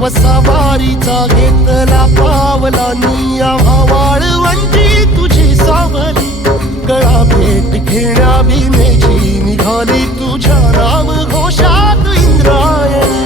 रूप सवारीचा घेतला पावला निया वाळवंटी तुझी सावली गळा भेट घेण्या भीमेची निघाली तुझ्या राम घोषात इंद्रायणी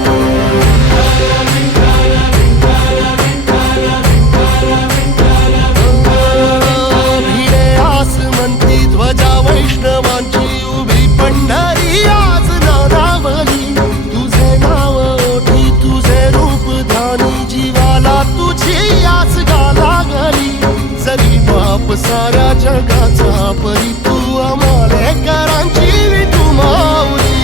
भिडे आसमंती ध्वजा वैष्णवांची उभी पंढरी आज नानावली तुझे नाव ओठी तुझे रूप ध्यानी जीवाला तुझी आस गा लागली जरी बाप साऱ्या जगाचा परी तू आमालेकरांची विठू माऊली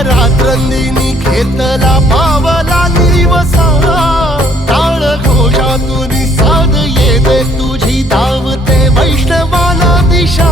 रात्रंदिनी घेतला पावला निवसा टाळ घोषातून साध येते तुझी धावते वैष्णवाला दिशा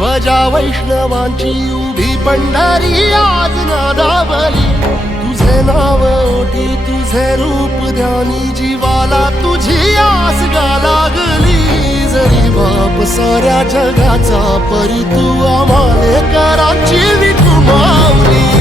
ध्वजा वैष्णवांची उभी पंढरी आज नादावली तुझे नाव ओठी तुझे रूप ध्यानी जीवाला तुझी आस गा लागली जरी बाप साऱ्या जगाचा परी तू आमालेकरांची विठू माऊली